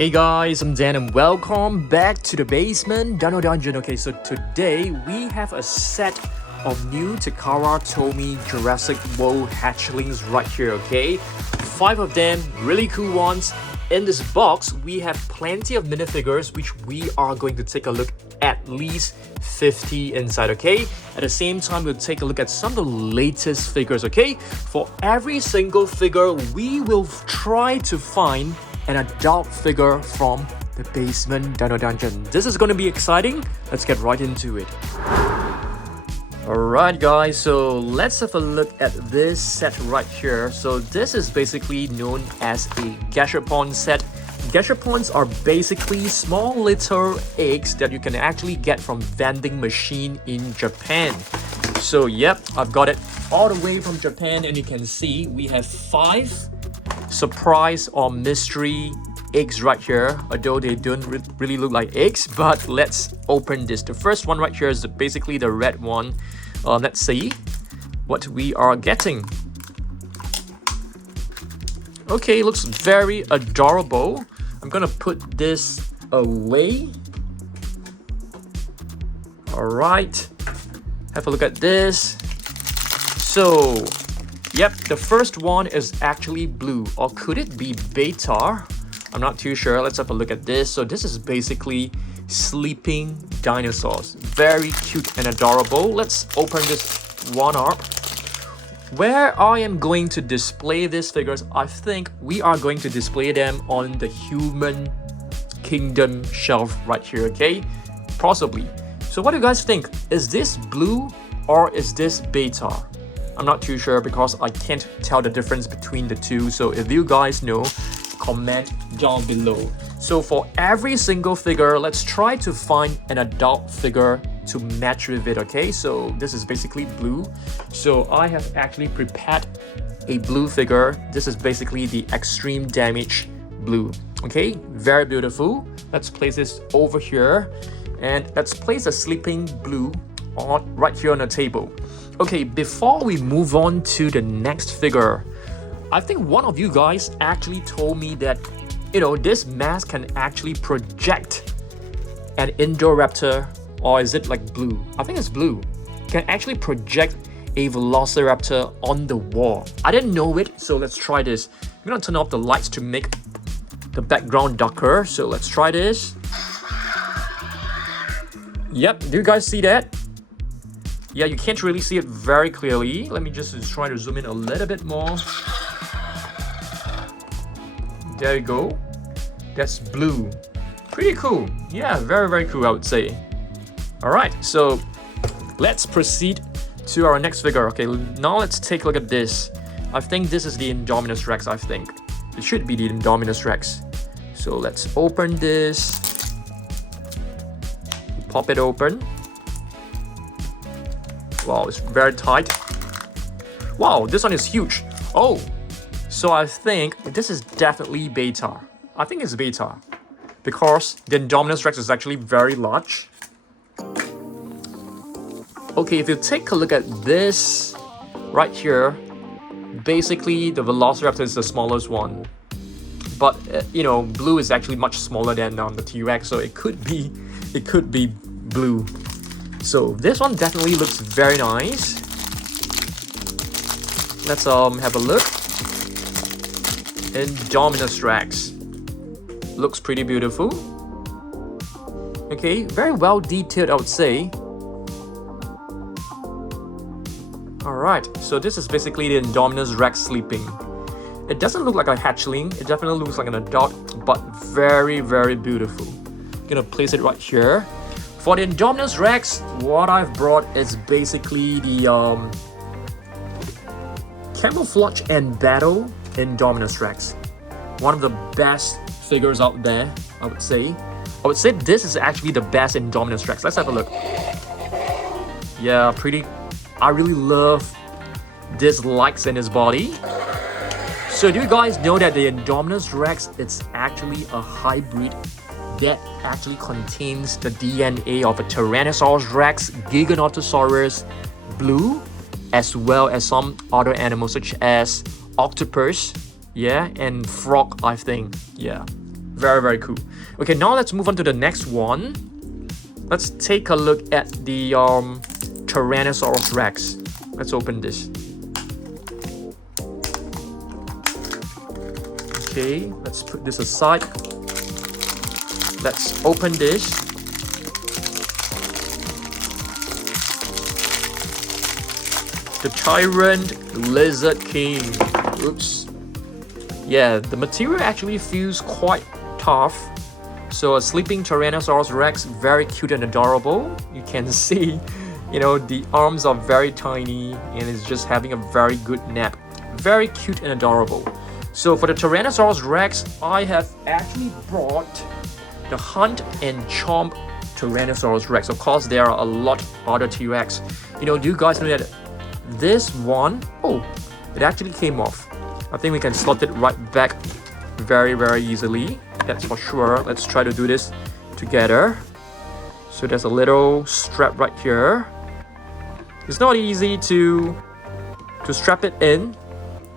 Hey guys, I'm Dan and welcome back to the basement Dino Dungeon. Okay, so today we have a set of new Takara Tomy Jurassic World hatchlings right here, okay? 5 of them, really cool ones. In this box, we have plenty of minifigures which we are going to take a look at least 50 inside, okay? At the same time, we'll take a look at some of the latest figures, okay? For every single figure, we will try to find an adult figure from the basement Dino Dungeon. This is going to be exciting. Let's get right into it. Alright guys, so let's have a look at this set right here. So this is basically known as a gashapon set. Gashapons are basically small little eggs that you can actually get from vending machine in Japan. So yep, I've got it all the way from Japan, and you can see we have 5 surprise or mystery eggs right here, although they don't really look like eggs. But let's open this. The first one right here is basically the red one. Let's see what we are getting. Okay, looks very adorable. I'm gonna put this away. Alright, have a look at this. So yep, the first one is actually blue, or could it be beta? I'm not too sure. Let's have a look at this. So this is basically sleeping dinosaurs. Very cute and adorable. Let's open this one up. Where I am going to display these figures, I think we are going to display them on the human kingdom shelf right here, okay? Possibly. So what do you guys think? Is this blue or is this beta? I'm not too sure because I can't tell the difference between the two. So if you guys know, comment down below. So for every single figure, let's try to find an adult figure to match with it, okay? So this is basically blue. So I have actually prepared a blue figure. This is basically the extreme damage blue, okay? Very beautiful. Let's place this over here, and let's place a sleeping blue on right here on the table. Okay, before we move on to the next figure, I think one of you guys actually told me that, you know, this mask can actually project an Indoraptor, or is it like blue? I think it's blue. Can actually project a Velociraptor on the wall. I didn't know it, so let's try this. I'm gonna turn off the lights to make the background darker. So let's try this. Yep, do you guys see that? Yeah, you can't really see it very clearly. Let me just try to zoom in a little bit more. There you go. That's blue. Pretty cool. Yeah, very cool, I would say. Alright, so let's proceed to our next figure. Okay, now let's take a look at this. I think this is the Indominus Rex, I think. It should be the Indominus Rex. So let's open this. Pop it open. Wow, it's very tight. Wow, this one is huge. Oh, so I think this is definitely beta. I think it's beta because the Indominus Rex is actually very large. Okay, if you take a look at this right here, basically the Velociraptor is the smallest one. But you know, blue is actually much smaller than the T-Rex, so it could be blue. So this one definitely looks very nice. Let's have a look. Indominus Rex looks pretty beautiful. Okay, very well detailed, I would say. Alright, so this is basically the Indominus Rex sleeping. It doesn't look like a hatchling. It definitely looks like an adult, but very beautiful. Gonna place it right here. For the Indominus Rex, what I've brought is basically the Camouflage and Battle Indominus Rex. One of the best figures out there, I would say. I would say this is actually the best Indominus Rex. Let's have a look. Yeah, I really love this lights in his body. So do you guys know that the Indominus Rex, it's actually a hybrid that actually contains the DNA of a Tyrannosaurus Rex, Giganotosaurus, blue, as well as some other animals such as octopus, yeah, and frog, I think. Yeah, Very, very cool. Okay, now let's move on to the next one. Let's take a look at the Tyrannosaurus Rex. Let's open this. Okay, let's put this aside. Let's open this. The Tyrant Lizard King. Oops. Yeah, the material actually feels quite tough. So a sleeping Tyrannosaurus Rex, very cute and adorable. You can see, you know, the arms are very tiny and it's just having a very good nap. Very cute and adorable. So for the Tyrannosaurus Rex, I have actually brought the Hunt and Chomp Tyrannosaurus Rex. Of course, there are a lot of other T-Rex. You know, do you guys know that this one, oh, it actually came off. I think we can slot it right back very, very easily. That's for sure. Let's try to do this together. So there's a little strap right here. It's not easy to strap it in.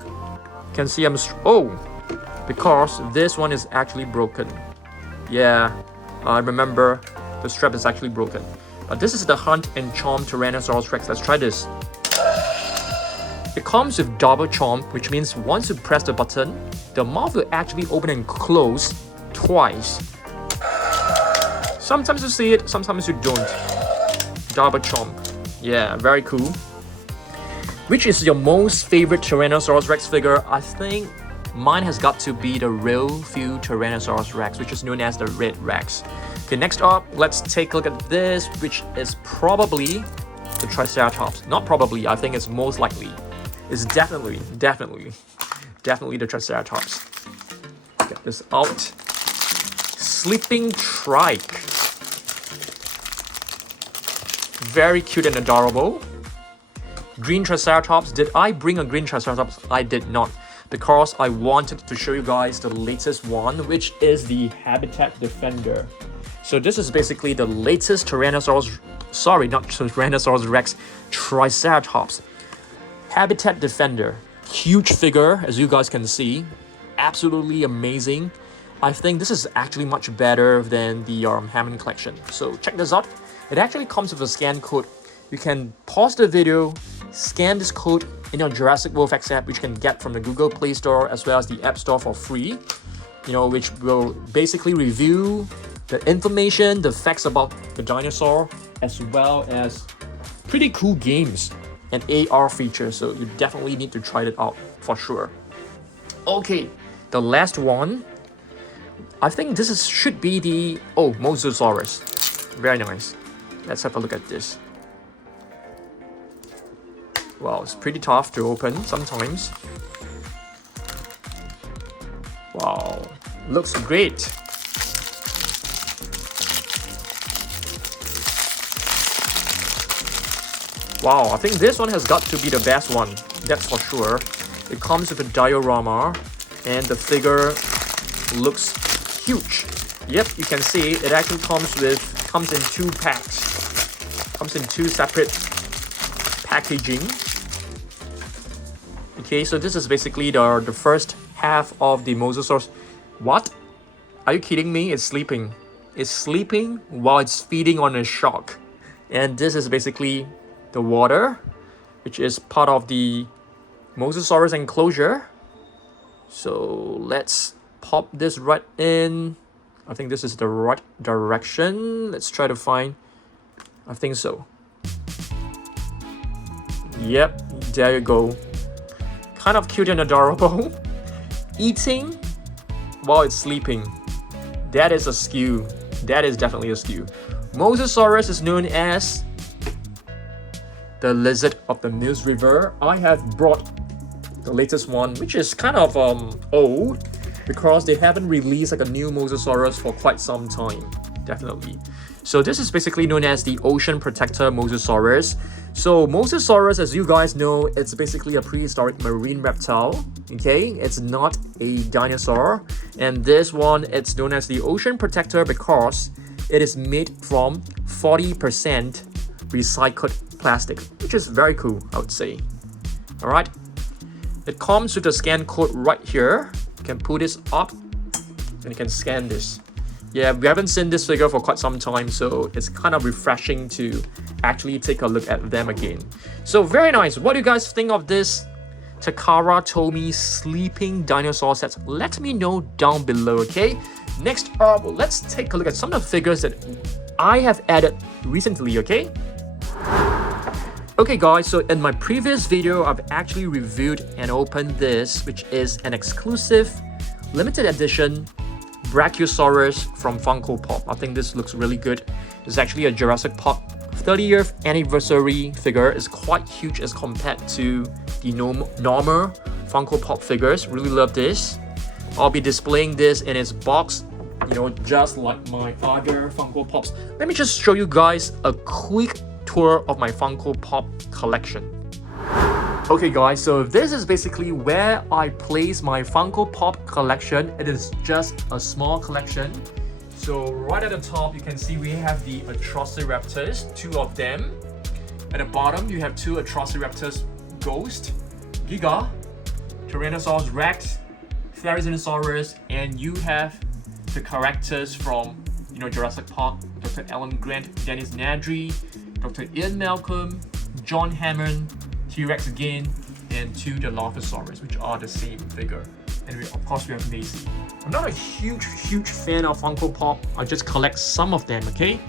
You can see because this one is actually broken. Yeah, I remember the strap is actually broken. But this is the Hunt and Chomp Tyrannosaurus Rex. Let's try this. It comes with double chomp, which means once you press the button, the mouth will actually open and close twice. Sometimes you see it, sometimes you don't. Double chomp. Yeah, very cool. Which is your most favorite Tyrannosaurus Rex figure? I think mine has got to be the real few Tyrannosaurus Rex, which is known as the Red Rex. Okay, next up, let's take a look at this, which is probably the Triceratops. Not probably, I think it's most likely. It's definitely the Triceratops. Get this out. Sleeping Trike. Very cute and adorable. Green Triceratops. Did I bring a green Triceratops? I did not, because I wanted to show you guys the latest one, which is the Habitat Defender. So this is basically the latest Tyrannosaurus Rex, Triceratops. Habitat Defender. Huge figure, as you guys can see. Absolutely amazing. I think this is actually much better than the Hammond collection. So check this out. It actually comes with a scan code. You can pause the video, scan this code in your Jurassic World Facts app, which you can get from the Google Play Store as well as the App Store for free. You know, which will basically review the information, the facts about the dinosaur, as well as pretty cool games and AR features. So you definitely need to try it out for sure. Okay, the last one. I think this should be the Mosasaurus. Very nice. Let's have a look at this. Wow, it's pretty tough to open sometimes. Wow, looks great. Wow, I think this one has got to be the best one, that's for sure. It comes with a diorama and the figure looks huge. Yep, you can see it actually comes in 2 packs. Comes in 2 separate packaging. Okay, so this is basically the first half of the Mosasaurus. What? Are you kidding me? It's sleeping. It's sleeping while it's feeding on a shark. And this is basically the water, which is part of the Mosasaurus enclosure. So let's pop this right in. I think this is the right direction. Let's try to find. I think so. Yep, there you go. Kind of cute and adorable. Eating while it's sleeping. That is a skew. That is definitely a skew. Mosasaurus is known as the lizard of the Mills River. I have brought the latest one, which is kind of old, because they haven't released like a new Mosasaurus for quite some time. Definitely. So this is basically known as the Ocean Protector Mosasaurus. So Mosasaurus, as you guys know, it's basically a prehistoric marine reptile. Okay, it's not a dinosaur. And this one, it's known as the Ocean Protector because it is made from 40% recycled plastic, which is very cool, I would say. All right, it comes with a scan code right here. You can pull this up and you can scan this. Yeah, we haven't seen this figure for quite some time, so it's kind of refreshing to actually take a look at them again. So very nice. What do you guys think of this Takara Tomy sleeping dinosaur sets? Let me know down below, okay? Next up, let's take a look at some of the figures that I have added recently, okay? Okay guys, so in my previous video, I've actually reviewed and opened this, which is an exclusive limited edition Brachiosaurus from Funko Pop. I think this looks really good. It's actually a Jurassic Park 30th anniversary figure. It's quite huge as compared to the normal Funko Pop figures. Really love this. I'll be displaying this in its box, you know, just like my other Funko Pops. Let me just show you guys a quick tour of my Funko Pop collection. Okay guys, so this is basically where I place my Funko Pop collection. It is just a small collection. So right at the top, you can see we have the Velociraptors, 2 of them. At the bottom, you have 2 Velociraptors Ghost, Giga, Tyrannosaurus Rex, Dinosaurs, and you have the characters from, you know, Jurassic Park, Dr. Alan Grant, Dennis Nedry, Dr. Ian Malcolm, John Hammond, T-Rex again, and 2 Dilophosaurus, which are the same figure. And of course we have Macy. I'm not a huge fan of Funko Pop. I just collect some of them, okay?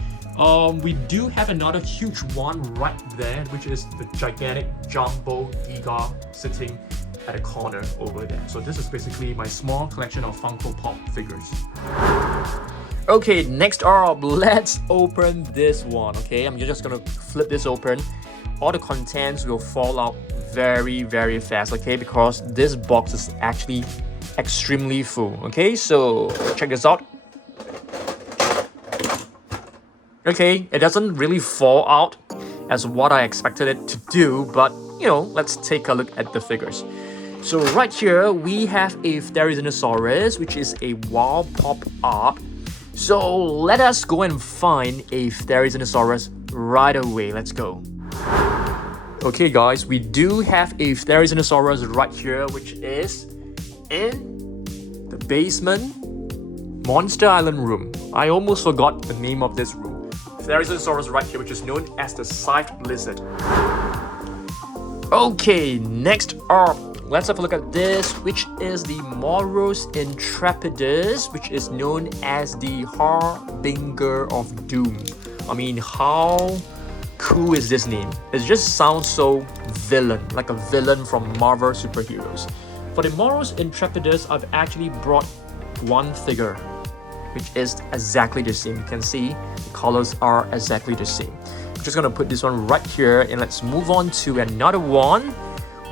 We do have another huge one right there, which is the gigantic Jumbo Giga sitting at a corner over there. So this is basically my small collection of Funko Pop figures. Okay, next up, let's open this one, okay? I'm just gonna flip this open. All the contents will fall out very fast, okay? Because this box is actually extremely full, okay? So check this out. Okay, it doesn't really fall out as what I expected it to do, but you know, let's take a look at the figures. So right here we have a Tyrannosaurus, which is a wild pop-up. So let us go and find a Tyrannosaurus right away. Let's go. Okay guys, we do have a Tyrannosaurus right here, which is in the basement Monster Island room. I almost forgot the name of this room. Tyrannosaurus right here, which is known as the Scythed Lizard. Okay, next up, let's have a look at this, which is the Moros Intrepidus, which is known as the Harbinger of Doom. I mean, how cool is this name? It just sounds so villain, like a villain from Marvel superheroes. For the Moros Intrepidus, I've actually brought one figure, which is exactly the same. You can see the colors are exactly the same. I'm just gonna put this one right here, and let's move on to another one.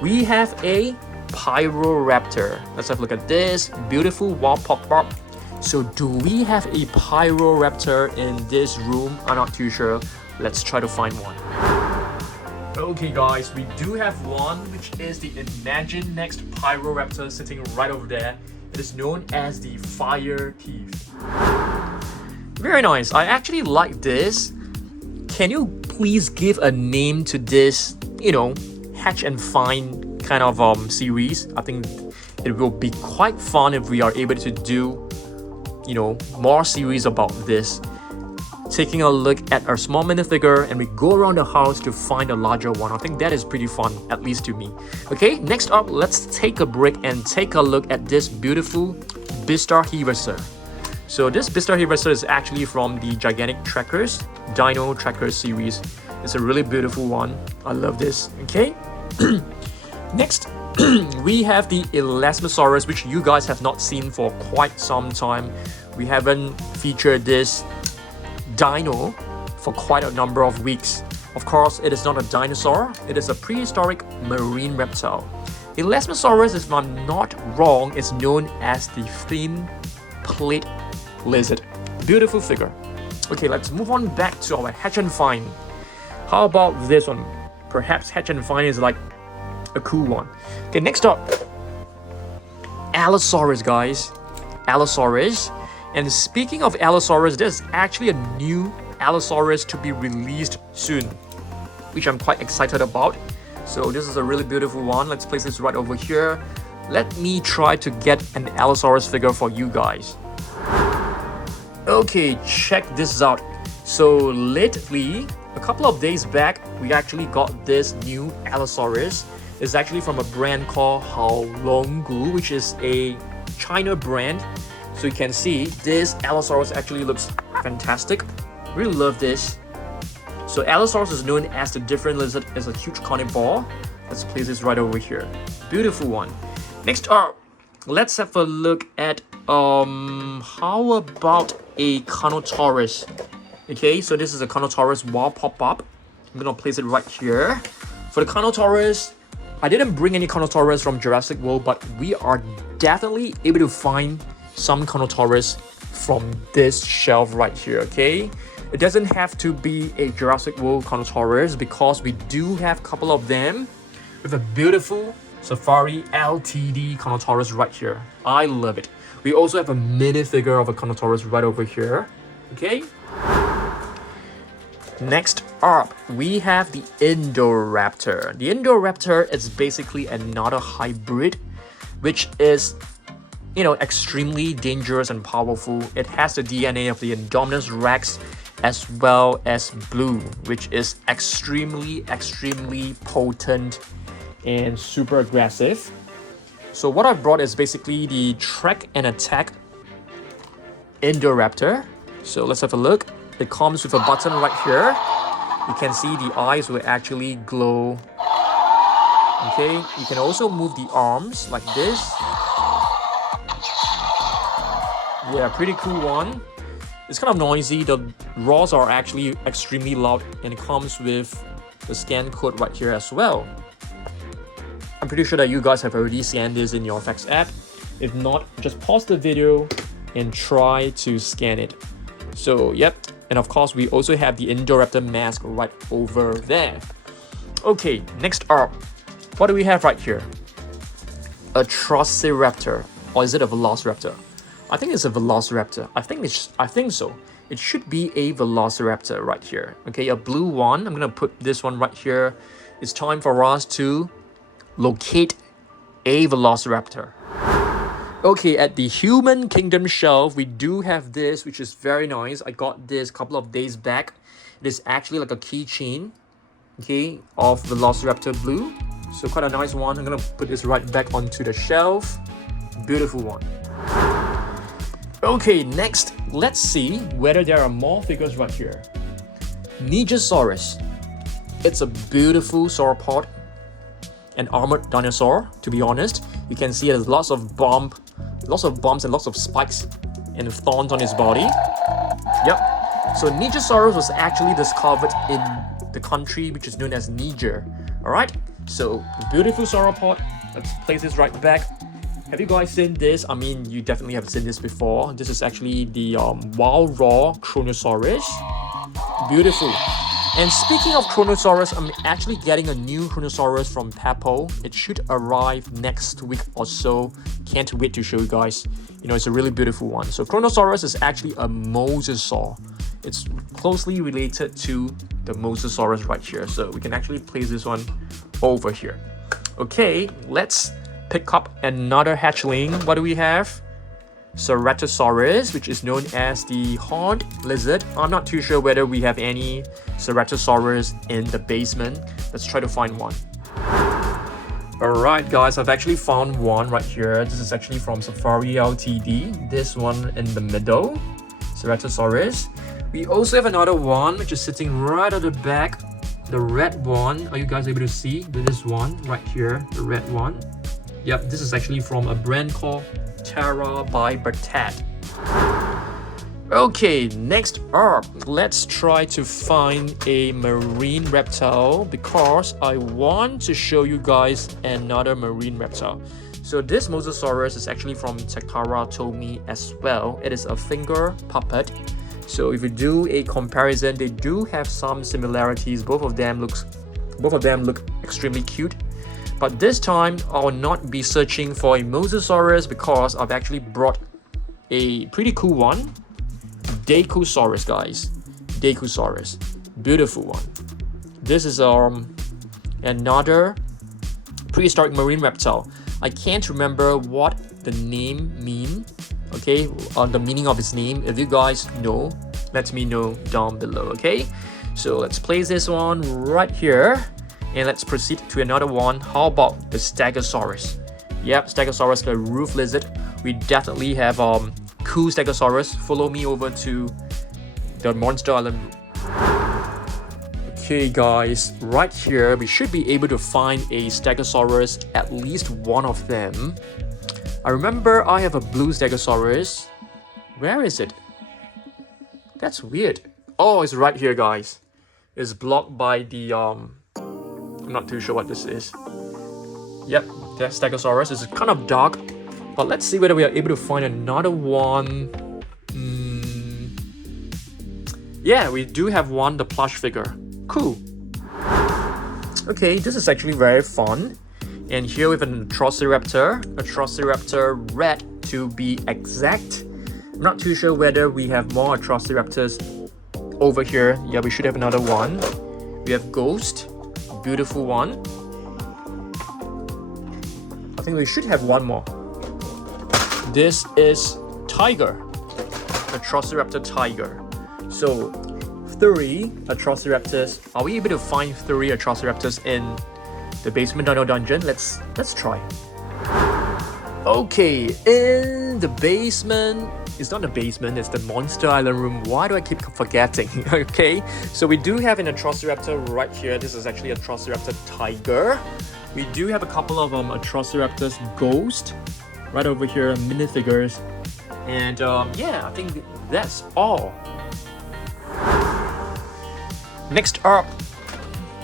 We have a Pyroraptor. Let's have a look at this beautiful wild pop-up. So do we have a Pyroraptor in this room? I'm not too sure. Let's try to find one. Okay guys, we do have one, which is the Imagine Next Pyroraptor sitting right over there. It is known as the Fire Thief. Very nice. I actually like this. Can you please give a name to this, you know, Hatch and Find kind of series? I think it will be quite fun if we are able to do, you know, more series about this. Taking a look at our small minifigure and we go around the house to find a larger one. I think that is pretty fun, at least to me. Okay, next up, let's take a break and take a look at this beautiful Beastar Heaverser. So this Beastar Heaverser is actually from the Gigantic Trackers, Dino Trackers series. It's a really beautiful one. I love this, okay? Next, we have the Elasmosaurus, which you guys have not seen for quite some time. We haven't featured this dino for quite a number of weeks. Of course, it is not a dinosaur, it is a prehistoric marine reptile. Elasmosaurus, if I'm not wrong, is known as the thin plate lizard. Beautiful figure. Okay, let's move on back to our Hatch and Find. How about this one? Perhaps Hatch and Find is like a cool one. Okay, next up, Allosaurus, guys. Allosaurus. And speaking of Allosaurus, there's actually a new Allosaurus to be released soon, which I'm quite excited about. So this is a really beautiful one. Let's place this right over here. Let me try to get an Allosaurus figure for you guys. Okay, check this out. So lately, a couple of days back, we actually got this new Allosaurus. It's actually from a brand called Haolonggu, which is a China brand. So you can see this Allosaurus actually looks fantastic. Really love this. So Allosaurus is known as the different lizard, is a huge carnivore. Let's place this right over here. Beautiful one. Next up, let's have a look at how about a Carnotaurus? Okay, so this is a Carnotaurus wall pop-up. I'm gonna place it right here. For the Carnotaurus, I didn't bring any Carnotaurus from Jurassic World, but we are definitely able to find some Carnotaurus from this shelf right here, okay? It doesn't have to be a Jurassic World Carnotaurus because we do have a couple of them with a beautiful Safari LTD Carnotaurus right here. I love it. We also have a minifigure of a Carnotaurus right over here, okay? Next up, we have the Indoraptor. The Indoraptor is basically another hybrid, which is, you know, extremely dangerous and powerful. It has the DNA of the Indominus Rex as well as Blue, which is extremely potent and super aggressive. So what I brought is basically the Track and Attack Indoraptor. So let's have a look. It comes with a button right here. You can see the eyes will actually glow. Okay, you can also move the arms like this. Yeah, pretty cool one. It's kind of noisy. The roars are actually extremely loud, and it comes with the scan code right here as well. I'm pretty sure that you guys have already scanned this in your FX app. If not, just pause the video and try to scan it. So, yep. And of course, we also have the Indoraptor mask right over there. Okay, next up. What do we have right here? A Triceratops. Or is it a Velociraptor? I think it's a Velociraptor. I think so. It should be a Velociraptor right here. Okay, a blue one. I'm gonna put this one right here. It's time for us to locate a Velociraptor. Okay, at the Human Kingdom shelf, we do have this, which is very nice. I got this a couple of days back. It is actually like a keychain, okay, of Velociraptor Blue. So quite a nice one. I'm gonna put this right back onto the shelf. Beautiful one. Okay, next, let's see whether there are more figures right here. Nigersaurus. It's a beautiful sauropod, an armored dinosaur, to be honest. You can see there's lots of bumps and lots of spikes and thorns on his body. Yep. So Nigersaurus was actually discovered in the country which is known as Niger. Alright, so beautiful sauropod. Let's place this right back. Have you guys seen this? I mean, you definitely have seen this before. This is actually the wild raw Carnotaurus. Beautiful. And speaking of Carnotaurus, I'm actually getting a new Carnotaurus from Peppo. It should arrive next week or so. Can't wait to show you guys. You know, it's a really beautiful one. So Carnotaurus is actually a mosasaur. It's closely related to the Mosasaurus right here. So we can actually place this one over here. Okay, let's pick up another hatchling. What do we have? Ceratosaurus, which is known as the horned lizard. I'm not too sure whether we have any Ceratosaurus in the basement. Let's try to find one. Alright guys, I've actually found one right here. This is actually from Safari LTD. This one in the middle, Ceratosaurus. We also have another one which is sitting right at the back, the red one. Are you guys able to see this one right here, the red one? Yep, this is actually from a brand called Terra by Bertat. Okay, next up, let's try to find a marine reptile because I want to show you guys another marine reptile. So this Mosasaurus is actually from Takara Tomy as well. It is a finger puppet. So if you do a comparison, they do have some similarities. Both of them look extremely cute. But this time, I'll not be searching for a Mosasaurus because I've actually brought a pretty cool one. Stegosaurus, guys. Stegosaurus. Beautiful one. This is another prehistoric marine reptile. I can't remember what the name means. Okay, on the meaning of its name. If you guys know, let me know down below. Okay, so let's place this one right here, and let's proceed to another one. How about the Stegosaurus? Yep, Stegosaurus, the roof lizard. We definitely have cool Stegosaurus. Follow me over to the Monster Island. Okay guys, right here we should be able to find a Stegosaurus, at least one of them. I remember I have a blue Stegosaurus. Where is it? That's weird. Oh, it's right here guys. It's blocked by the I'm not too sure what this is. Yep, that's Stegosaurus. It's kind of dark, but let's see whether we are able to find another one. Yeah, we do have one, the plush figure. Cool. Okay, this is actually very fun. And here we have a Triceratops red to be exact. I'm not too sure whether we have more Triceratops over here. Yeah, we should have another one. We have Ghost, beautiful one. I think we should have one more. This is Tiger, a Triceratops tiger. So 3 Atrociraptors. Are we able to find 3 Atrociraptors in the basement dino dungeon? Let's try. Okay, in the basement. It's not the basement, it's the Monster Island room. Why do I keep forgetting? Okay, so we do have an Atrociraptor right here. This is actually a Atrociraptor tiger. We do have a couple of Atrociraptors ghost right over here, minifigures. And yeah, I think that's all. Next up,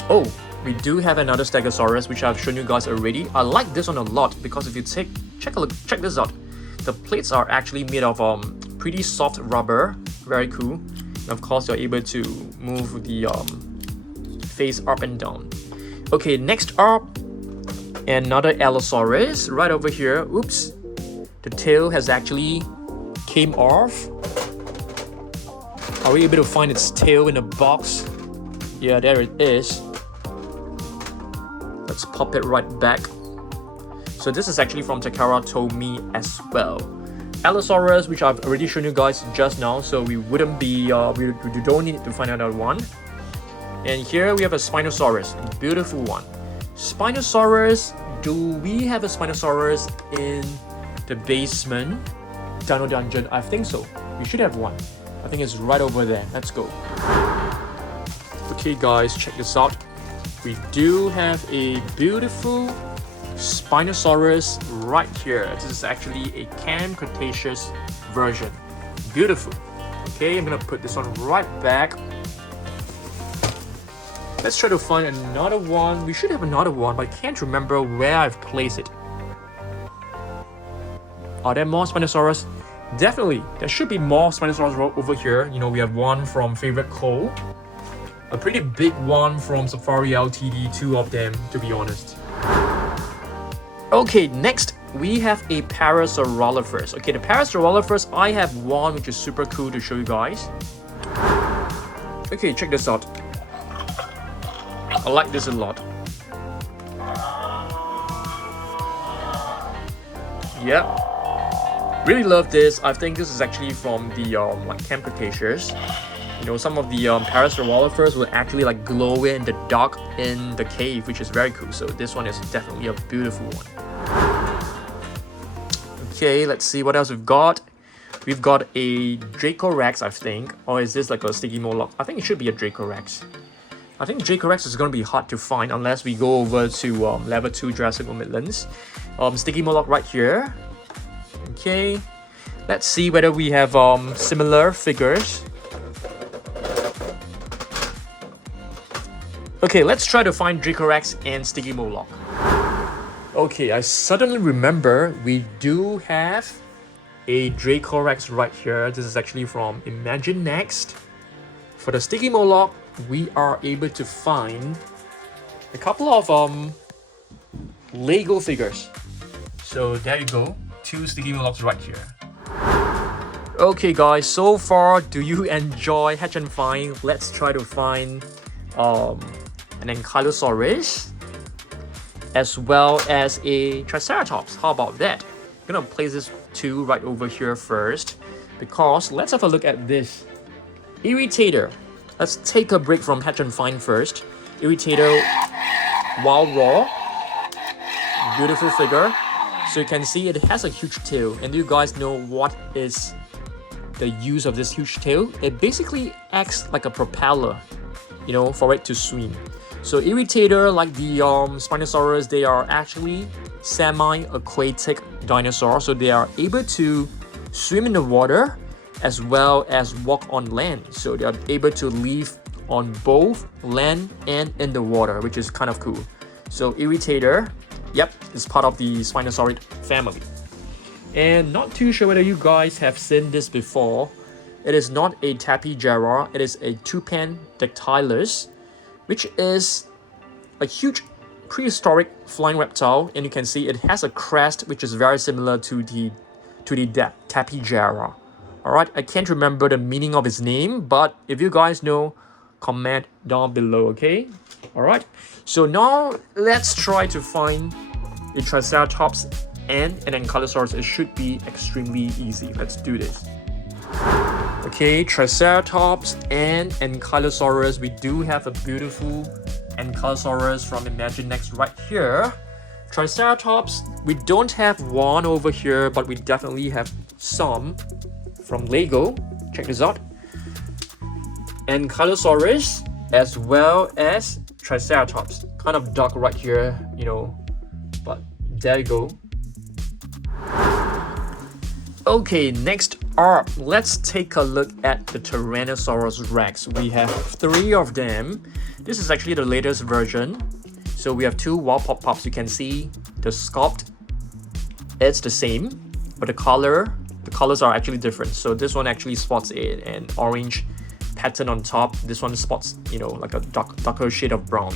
oh, we do have another Stegosaurus, which I've shown you guys already. I like this one a lot because if you check this out, the plates are actually made of pretty soft rubber, very cool. And of course, you're able to move the face up and down. Okay, next up, another Allosaurus right over here. Oops, the tail has actually came off. Are we able to find its tail in a box? Yeah, there it is. Let's pop it right back. So this is actually from Takara Tomy as well. Allosaurus, which I've already shown you guys just now, so we wouldn't be, we don't need to find another one. And here we have a Spinosaurus, beautiful one. Spinosaurus, do we have a Spinosaurus in the basement Dino Dungeon? I think so. We should have one. I think it's right over there. Let's go. Okay guys, check this out. We do have a beautiful Spinosaurus right here. This is actually a Camp Cretaceous version. Beautiful. Okay, I'm gonna put this one right back. Let's try to find another one. We should have another one, but I can't remember where I've placed it. Are there more Spinosaurus? Definitely, there should be more Spinosaurus over here. You know, we have one from Favorite Cole. A pretty big one from Safari Ltd, 2 of them, to be honest. Okay, next we have a Parasaurolophus. Okay, the Parasaurolophus, I have one which is super cool to show you guys. Okay, check this out. I like this a lot. Yeah, really love this. I think this is actually from the like Camp Cretaceous. You know, some of the Parasaurolophus will actually like glow in the dark in the cave, which is very cool. So this one is definitely a beautiful one. Okay, let's see what else we've got. We've got a Dracorex, I think. Or is this like a Sticky Moloch? I think it should be a Dracorex. I think Dracorex is going to be hard to find unless we go over to level 2 Jurassic Midlands. Sticky Moloch right here. Okay, let's see whether we have similar figures. Okay, let's try to find Dracorex and Sticky Moloch. Okay, I suddenly remember we do have a Dracorex right here. This is actually from Imagine Next. For the Sticky Moloch, we are able to find a couple of Lego figures. So there you go, 2 Sticky Molochs right here. Okay guys, so far do you enjoy Hatch and Find? Let's try to find an Ankylosaurus as well as a Triceratops. How about that? I'm gonna place this two right over here first, because let's have a look at this Irritator. Let's take a break from Hatch and Find first. Irritator, Wild Raw, beautiful figure. So you can see it has a huge tail, and do you guys know what is the use of this huge tail? It basically acts like a propeller, you know, for it to swim. So Irritator, like the Spinosaurus, they are actually semi-aquatic dinosaurs, so they are able to swim in the water as well as walk on land. So they are able to live on both land and in the water, which is kind of cool. So Irritator, yep, is part of the Spinosaurid family. And not too sure whether you guys have seen this before. It is not a Tapejara, it is a Toucan dactylus, which is a huge prehistoric flying reptile, and you can see it has a crest which is very similar to the Tapejara. Alright, I can't remember the meaning of its name, but if you guys know, comment down below, okay? Alright, so now let's try to find a Triceratops and an Ankylosaurus. It should be extremely easy. Let's do this. Okay, Triceratops and Ankylosaurus. We do have a beautiful Ankylosaurus from Imaginext right here. Triceratops, we don't have one over here, but we definitely have some from Lego. Check this out. Ankylosaurus as well as Triceratops. Kind of dark right here, you know, but there you go. Okay, next up, let's take a look at the Tyrannosaurus Rex. We have 3 of them. This is actually the latest version. So we have 2 wall pop-ups. You can see the sculpt, it's the same, but the colors are actually different. So this one actually spots an orange pattern on top. This one spots, you know, like a darker shade of brown.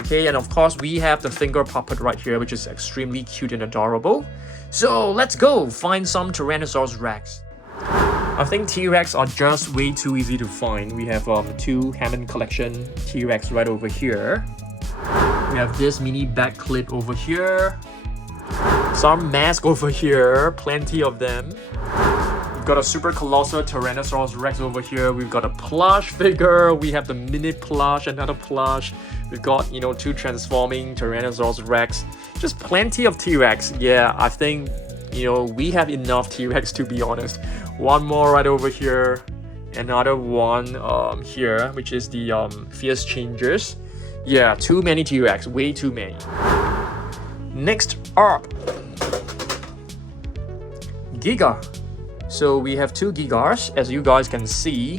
Okay, and of course we have the finger puppet right here, which is extremely cute and adorable. So let's go find some Tyrannosaurus Rex. I think T-Rex are just way too easy to find. We have 2 Hammond Collection T-Rex right over here. We have this mini back clip over here. Some mask over here, plenty of them. We've got a super colossal Tyrannosaurus Rex over here. We've got a plush figure. We have the mini plush, another plush. We've got, you know, 2 transforming Tyrannosaurus Rex. Just plenty of T-Rex. Yeah, I think, you know, we have enough T-Rex, to be honest. One more right over here. Another one here, which is the Fierce Changers. Yeah, too many T-Rex, way too many. Next up, Giga. So we have 2 Gigas, as you guys can see.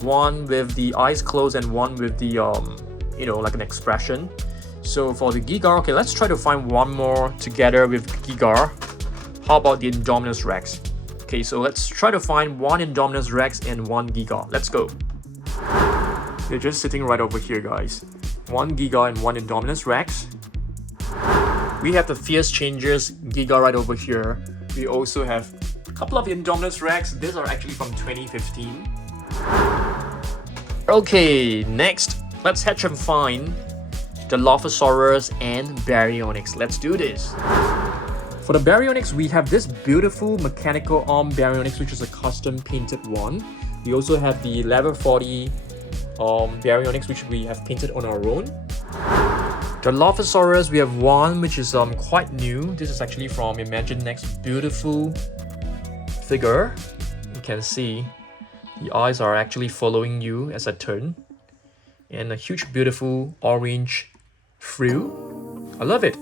One with the eyes closed and one with the, you know, like an expression. So for the Giga, okay, let's try to find one more together with Giga. How about the Indominus Rex? Okay, so let's try to find one Indominus Rex and one Giga. Let's go. They're just sitting right over here, guys. One Giga and one Indominus Rex. We have the Fierce Changers Giga right over here. We also have a couple of Indominus Rex. These are actually from 2015. Okay, next, let's hatch and find the Dilophosaurus and Baryonyx. Let's do this. For the Baryonyx, we have this beautiful mechanical arm Baryonyx, which is a custom painted one. We also have the level 40 Baryonyx, which we have painted on our own. The Dilophosaurus, we have one which is quite new. This is actually from Imaginext. Beautiful figure. You can see the eyes are actually following you as I turn. And a huge beautiful orange frill. I love it.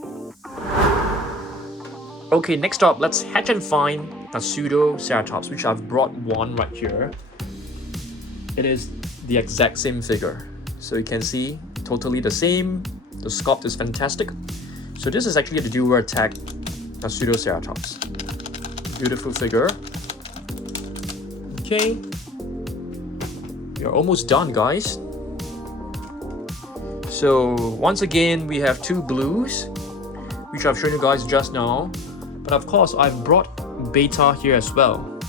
Okay, next up, let's hatch and find a Pseudoceratops, which I've brought one right here. It is the exact same figure. So you can see, totally the same. The sculpt is fantastic. So this is actually the dual attack, a Pseudoceratops. Beautiful figure. Okay. We are almost done, guys. So once again, we have 2 blues, which I've shown you guys just now. But of course, I've brought Beta here as well.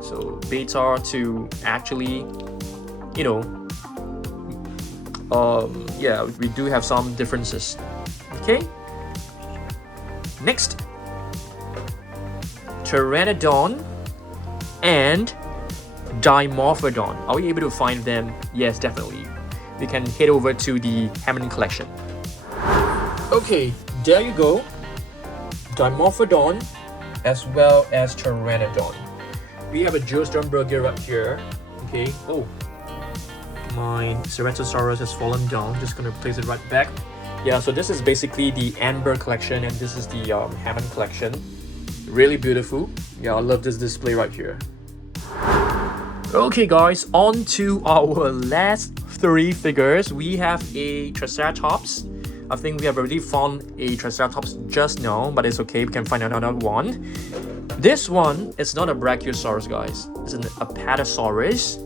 So Beta to actually, you know, yeah, we do have some differences. Okay. Next, Pteranodon, and Dimorphodon. Are we able to find them? Yes, definitely. We can head over to the Hammond collection. Okay, there you go. Dimorphodon as well as Pteranodon. We have a Geosternberger right here. Okay. Oh, my Ceratosaurus has fallen down. Just gonna place it right back. Yeah, so this is basically the Amber collection, and this is the Hammond collection. Really beautiful. Yeah, I love this display right here. Okay guys, on to our last 3 figures. We have a Triceratops. I think we have already found a Triceratops just now, but it's okay, we can find another one. This one is not a Brachiosaurus, guys. It's an Apatosaurus.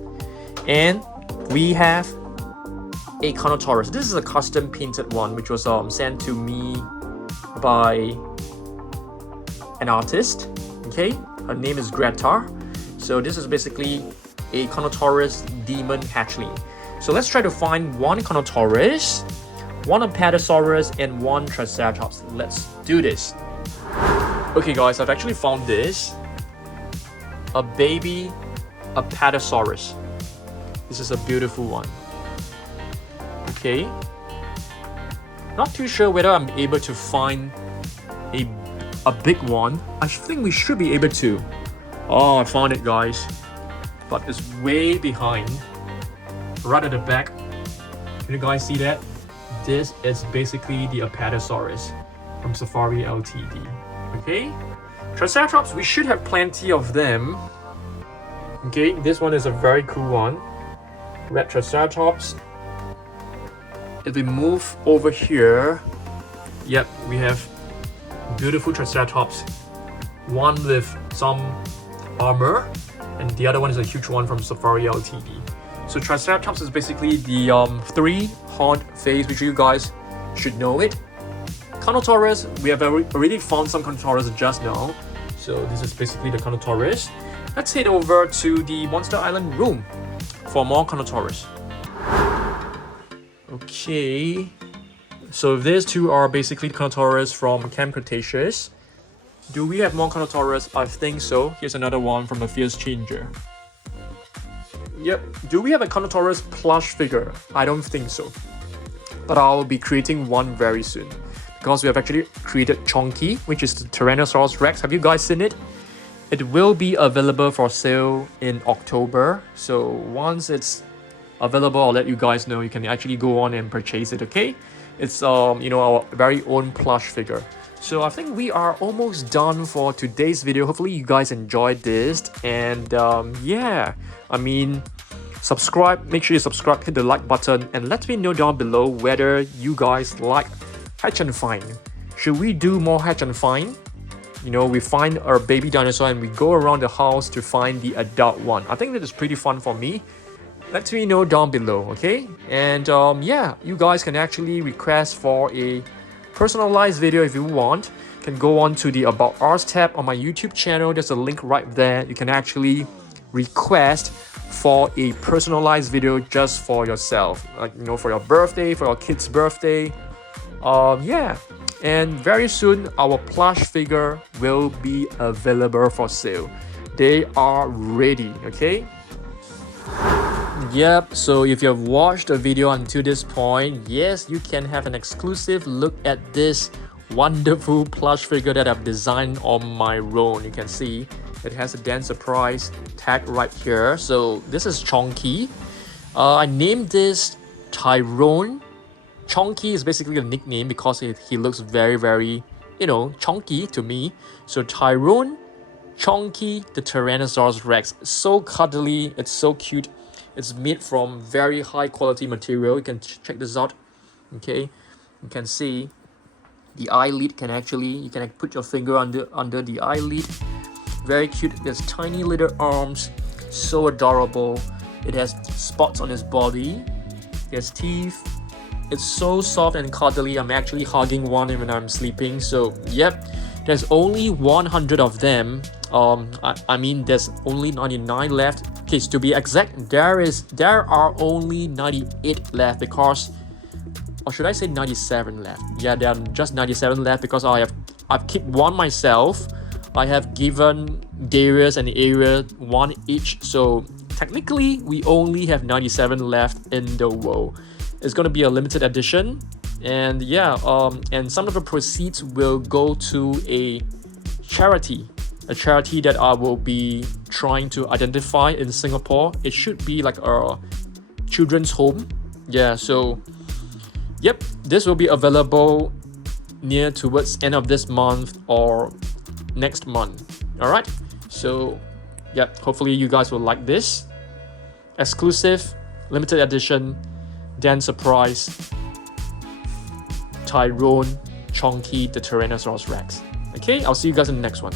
And we have a Carnotaurus. This is a custom painted one, which was sent to me by an artist. Okay, her name is Greta. So this is basically a Carnotaurus demon hatchling. So let's try to find one Carnotaurus, one Apatosaurus, and one Triceratops. Let's do this. Okay guys, I've actually found this. A baby Apatosaurus. This is a beautiful one. Okay. Not too sure whether I'm able to find a big one. I think we should be able to. Oh, I found it guys. But it's way behind. Right at the back. Can you guys see that? This is basically the Apatosaurus from Safari Ltd. Okay? Triceratops, we should have plenty of them. Okay, this one is a very cool one. Red Triceratops. If we move over here, yep, we have beautiful Triceratops. One with some armor, and the other one is a huge one from Safari Ltd. So Triceratops is basically the 3-horned face, which you guys should know it. Carnotaurus, we have already found some Carnotaurus just now. So this is basically the Carnotaurus. Let's head over to the Monster Island room for more Carnotaurus. Okay, so these two are basically Carnotaurus from Camp Cretaceous. Do we have more Carnotaurus? I think so. Here's another one from the Fierce Changer. Yep. Do we have a Carnotaurus plush figure? I don't think so. But I'll be creating one very soon. Because we have actually created Chonky, which is the Tyrannosaurus Rex. Have you guys seen it? It will be available for sale in October. So once it's available, I'll let you guys know. You can actually go on and purchase it, okay? It's you know, our very own plush figure. So I think we are almost done for today's video. Hopefully you guys enjoyed this, and yeah, I mean, subscribe, make sure you subscribe, hit the like button, and let me know down below whether you guys like Hatch and Find. Should we do more Hatch and Find? You know, we find our baby dinosaur and we go around the house to find the adult one. I think that is pretty fun for me. Let me know down below, okay? And yeah, you guys can actually request for a personalized video if you want. You can go on to the About Us tab on my YouTube channel. There's a link right there. You can actually request for a personalized video just for yourself, like, you know, for your birthday, for your kid's birthday. Yeah, and very soon our plush figure will be available for sale. They are ready, okay? Yep, so if you have watched the video until this point, yes, you can have an exclusive look at this wonderful plush figure that I've designed on my own. You can see it has a Dan Surprise tag right here. So this is Chonky. I named this Tyrone. Chonky is basically a nickname because he looks very, very, you know, chunky to me. So Tyrone, Chonky, the Tyrannosaurus Rex. So cuddly, it's so cute. It's made from very high quality material. You can check this out. Okay, you can see the eyelid can actually, you can put your finger under the eyelid. Very cute. There's tiny little arms, so adorable. It has spots on its body. There's teeth. It's so soft and cuddly. I'm actually hugging one when I'm sleeping. So yep, there's only 100 of them. I mean, there's only 99 left. Okay, so to be exact, there are only 98 left because, or should I say 97 left? Yeah, there are just 97 left because I've kept one myself. I have given Darius and Aria one each, so technically we only have 97 left in the world. It's going to be a limited edition, and yeah, and some of the proceeds will go to a charity that I will be trying to identify in Singapore. It should be like a children's home. Yeah, so yep, this will be available near towards end of this month or next month. All right, so yep, hopefully you guys will like this exclusive limited edition then surprise Tyrone Chonky the Tyrannosaurus Rex. Okay, I'll see you guys in the next one.